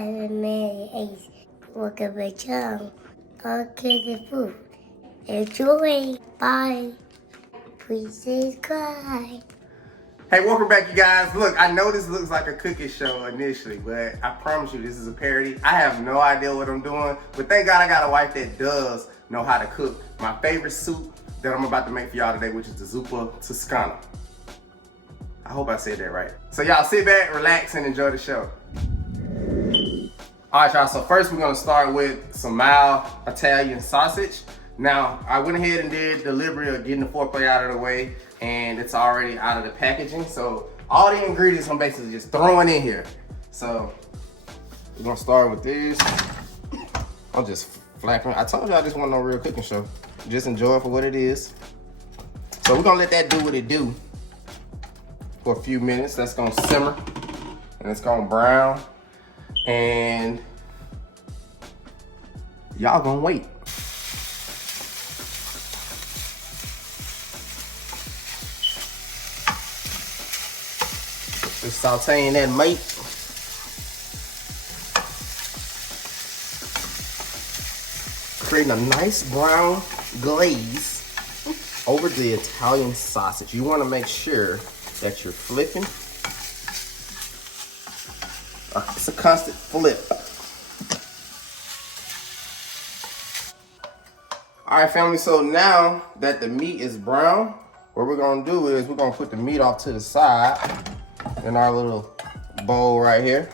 I'm Mary Ace. Welcome to Chum. All kids and food. Enjoy. Bye. Please subscribe. Hey, welcome back, you guys. Look, I know this looks like a cooking show initially, but I promise you this is a parody. I have no idea what I'm doing, but thank God I got a wife that does know how to cook my favorite soup that I'm about to make for y'all today, which is the ZUPPA Toscana. I hope I said that right. So y'all sit back, relax, and enjoy the show. All right, y'all, so first we're gonna start with some mild Italian sausage. Now, I went ahead and did delivery of getting the foreplay out of the way, and it's already out of the packaging. So all the ingredients I'm basically just throwing in here. So we're gonna start with this. I'm just flapping. I told y'all this wasn't no real cooking show. Just enjoy it for what it is. So we're gonna let that do what it do for a few minutes. That's gonna simmer and it's gonna brown. And y'all gonna wait. Just sauteing that meat. Creating a nice brown glaze over the Italian sausage. You want to make sure that you're flipping. It's a constant flip. All right, family, so now that the meat is brown, what we're gonna do is we're gonna put the meat off to the side in our little bowl right here.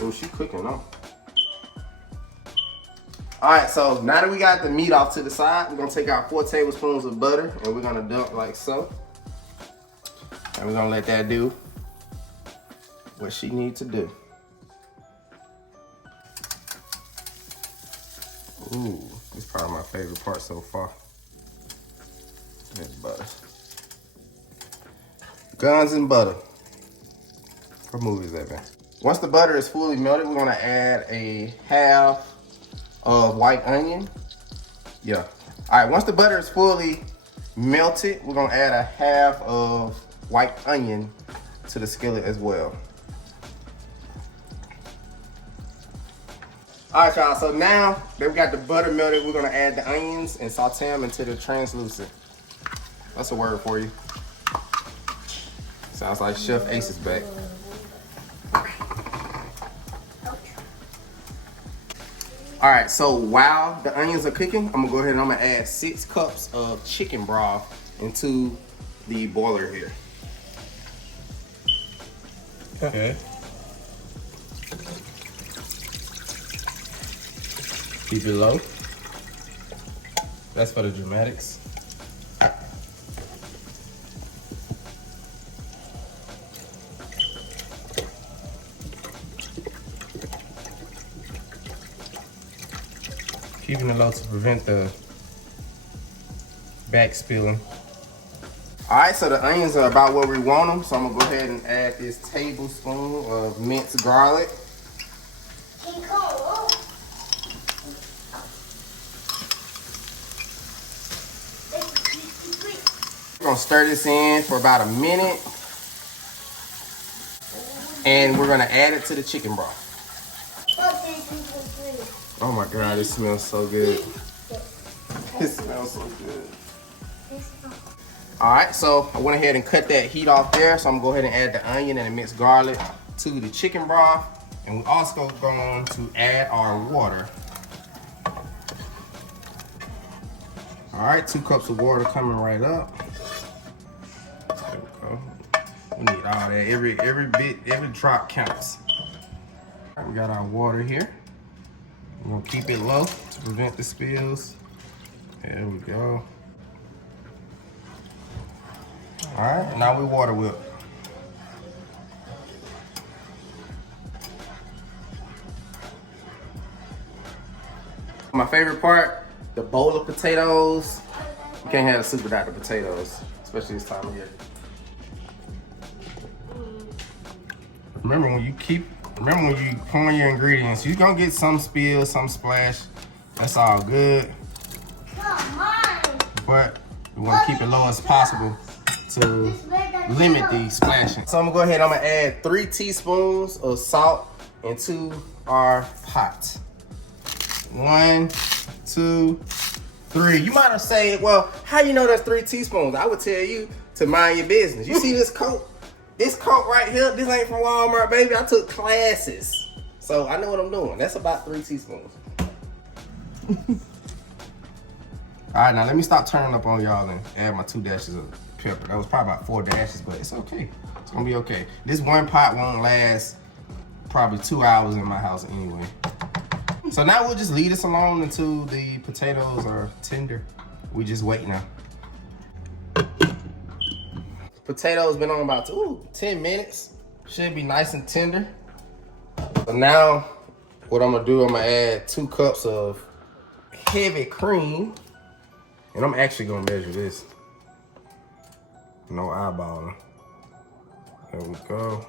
Oh, she cooking, huh? All right, so now that we got the meat off to the side, we're gonna take out 4 tablespoons of butter and we're gonna dump like so. And we're gonna let that do what she needs to do. Ooh, this is probably my favorite part so far. That's butter. Guns and butter. What movie is that, man? Once the butter is fully melted, we're gonna add a half of white onion. Yeah. All right, once the butter is fully melted, we're gonna add a half of white onion to the skillet as well. All right, y'all, so now that we got the butter melted, we're gonna add the onions and saute them into the translucent. That's a word for you. Sounds like Chef Ace is back. All right, so while the onions are cooking, I'm gonna go ahead and I'm gonna add 6 cups of chicken broth into the boiler here. Okay. Keep it low. That's for the dramatics. Keeping it low to prevent the back spilling. All right, so the onions are about where we want them. So I'm gonna go ahead and add this tablespoon of minced garlic. We're gonna stir this in for about a minute. And we're gonna add it to the chicken broth. Oh my God, it smells so good. It smells so good. All right, so I went ahead and cut that heat off there. So I'm gonna go ahead and add the onion and the minced garlic to the chicken broth. And we're also going to add our water. All right, 2 cups of water coming right up. There we go. We need all that, every bit, every drop counts. All right, we got our water here. We're gonna keep it low to prevent the spills. There we go. All right, now we water whip. My favorite part, the bowl of potatoes. You can't have a soup without the potatoes, especially this time of year. Remember when you pour your ingredients, you're gonna get some spill, some splash. That's all good. Come on. But we want to keep it low as possible to limit the splashing. So I'm gonna go ahead, I'm gonna add 3 teaspoons of salt into our pot. 1, 2, 3. You might have said, well, how you know that's 3 teaspoons? I would tell you to mind your business. You see this coat? This coat right here, this ain't from Walmart, baby. I took classes. So I know what I'm doing. That's about 3 teaspoons. All right, now let me stop turning up on y'all and add my 2 dashes of pepper. That was probably about 4 dashes, but it's okay. It's gonna be okay. This one pot won't last probably 2 hours in my house anyway. So now we'll just leave this alone until the potatoes are tender. We just wait now. Potatoes been on about 10 minutes. Should be nice and tender. So now what I'm gonna do, I'm gonna add 2 cups of heavy cream. And I'm actually gonna measure this. No eyeballing. There we go.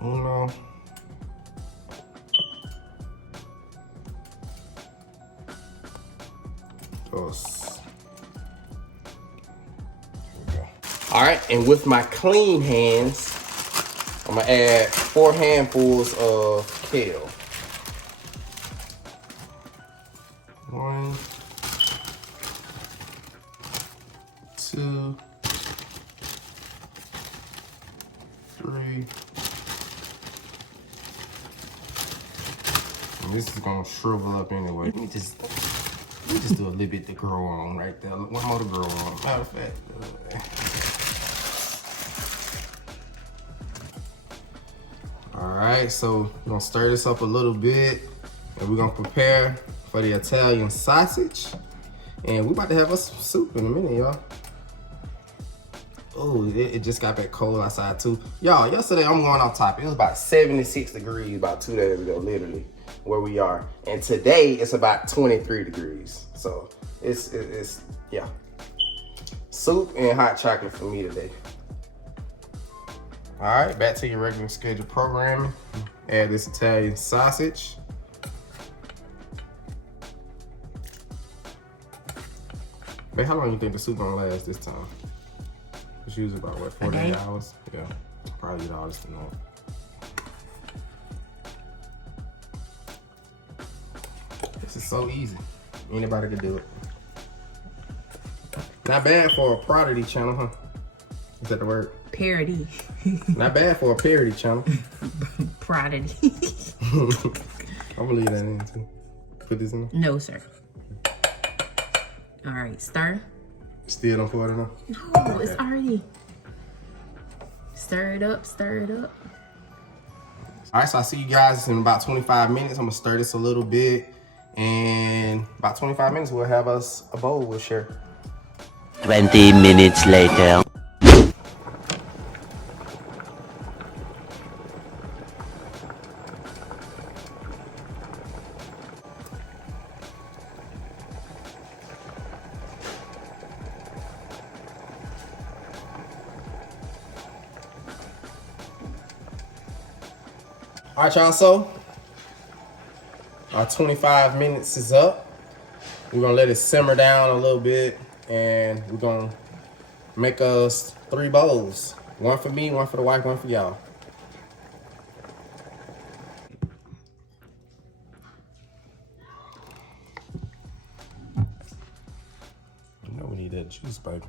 1, 2. All right, and with my clean hands, I'm gonna add 4 handfuls of kale. 1, 2, 3. And this is gonna shrivel up anyway. Let me just do a little bit to grow on right there. One more to grow on. Matter of fact. All right, so we're gonna stir this up a little bit, and we're gonna prepare for the Italian sausage. And we're about to have us some soup in a minute, y'all. Oh, it just got back cold outside too. Y'all, yesterday I'm going off topic. It was about 76 degrees about 2 days ago, literally, where we are. And today it's about 23 degrees. So it's yeah. Soup and hot chocolate for me today. All right, back to your regular scheduled programming. Add this Italian sausage. Babe, how long do you think the soup gonna last this time? It's usually about what, 48 hours? Yeah, probably eat all this tonight. This is so easy. Anybody can do it. Not bad for a parody channel, huh? Is that the word? Parody. Not bad for a parody channel. Parody. I'm gonna leave that in too. Put this in there? No, sir. All right, stir. Still don't pour it in there? No, it's already. Stir it up, stir it up. All right, so I'll see you guys in about 25 minutes. I'm gonna stir this a little bit. And about 25 minutes, we'll have us a bowl we'll share. 20 minutes later. All right, y'all, so our 25 minutes is up. We're gonna let it simmer down a little bit, and we're gonna make us 3 bowls. 1 for me, 1 for the wife, 1 for y'all. You know we need that juice, baby.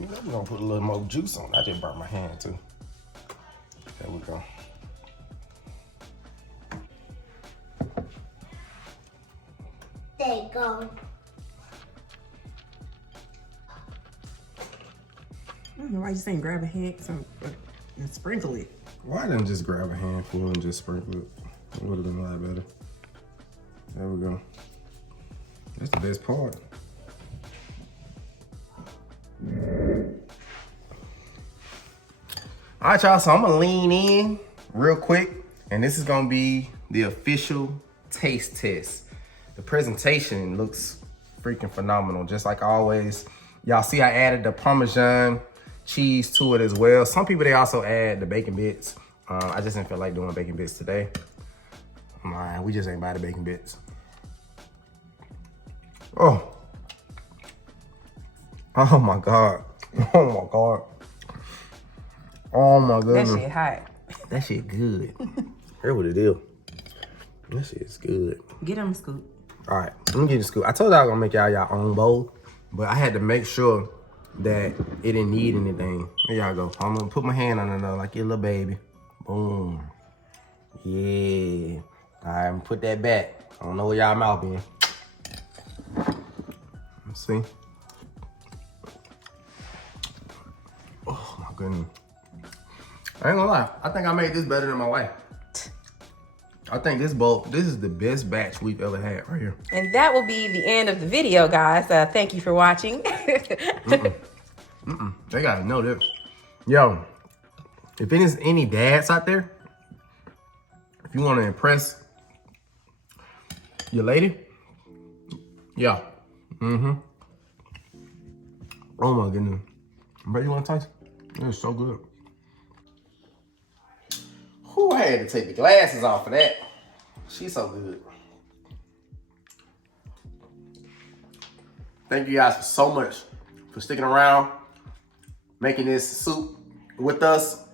You know we're gonna put a little more juice on. I just burnt my hand too. There we go. There you go. I don't know why you saying grab a hand and sprinkle it. Why didn't just grab a handful and just sprinkle it? It would have been a lot better. There we go. That's the best part. All right, y'all, so I'm gonna lean in real quick, and this is gonna be the official taste test. The presentation looks freaking phenomenal, just like always. Y'all see I added the Parmesan cheese to it as well. Some people, they also add the bacon bits. I just didn't feel like doing bacon bits today. All right, we just ain't buy the bacon bits. Oh. Oh my God. Oh my God. Oh my That goodness. shit hot. That shit good. Here's what it is. That shit is good. Get them scoop. All right, let me get the scoop. I told y'all I was gonna make y'all your own bowl, but I had to make sure that it didn't need anything. Here y'all go. I'm gonna put my hand on it though, like your little baby. Boom. Yeah. All right, I'm gonna put that back. I don't know where y'all mouth in. Let's see. Oh my goodness. I ain't gonna lie. I think I made this better than my wife. I think this is the best batch we've ever had right here. And that will be the end of the video, guys. Thank you for watching. They gotta know this. Yo, if there's any dads out there, if you want to impress your lady, yeah. Oh my goodness. Bro, you want to taste? It is so good. Whew, I had to take the glasses off of that. She's so good. Thank you guys so much for sticking around, making this soup with us.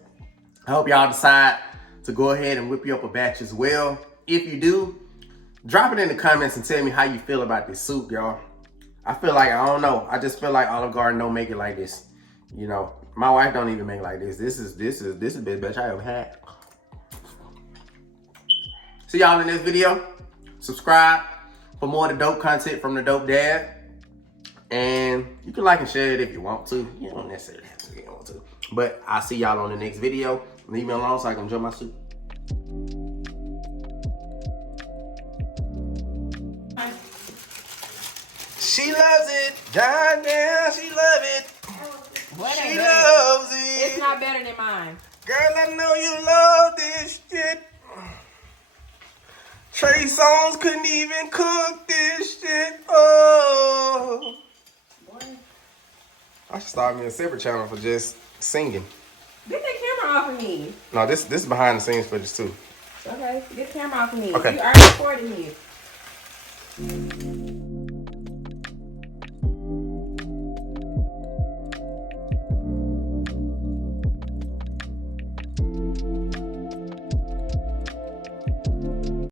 I hope y'all decide to go ahead and whip you up a batch as well. If you do, drop it in the comments and tell me how you feel about this soup, y'all. I feel like, I don't know. I just feel like Olive Garden don't make it like this. You know, my wife don't even make it like this. This is the best batch I ever had. See y'all in this video. Subscribe for more of the dope content from the Dope Dad. And you can like and share it if you want to. You don't necessarily have to if you don't want to. But I'll see y'all on the next video. Leave me alone so I can enjoy my soup. She loves it. Goddamn, she loves it. She loves it. It's not better than mine. Girl, I know you love this shit. Trey Songz couldn't even cook this shit. Oh. Boy. I should start me a separate channel for just singing. Get that camera off of me. No, this is behind the scenes footage too. Okay, get the camera off of me. Okay. You already recorded me.